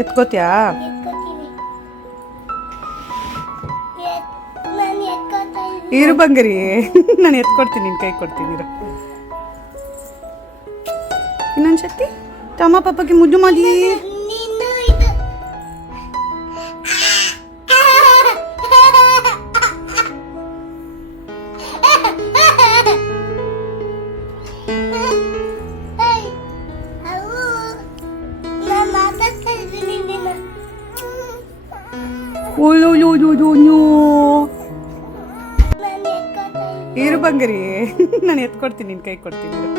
ಎತ್ಕೋತ್ಯಾ? ಇರು ಬಂಗರಿ, ನಾನು ಎತ್ಕೊಡ್ತೀನಿ, ನಿನ್ನ ಕೈ ಕೊಡ್ತೀನಿ ಇರು. ಇನ್ನೊಂದು ಶಕ್ತಿ ತಮ್ಮ ಪಾಪಗೆ ಮುದ್ದು ಮಾಡಿ. ಇರು ಬಂಗರಿ, ನಾನು ಎತ್ಕೊಡ್ತೀನಿ, ನಿನ್ನ ಕೈ ಕೊಡ್ತೀನಿ ಇರು.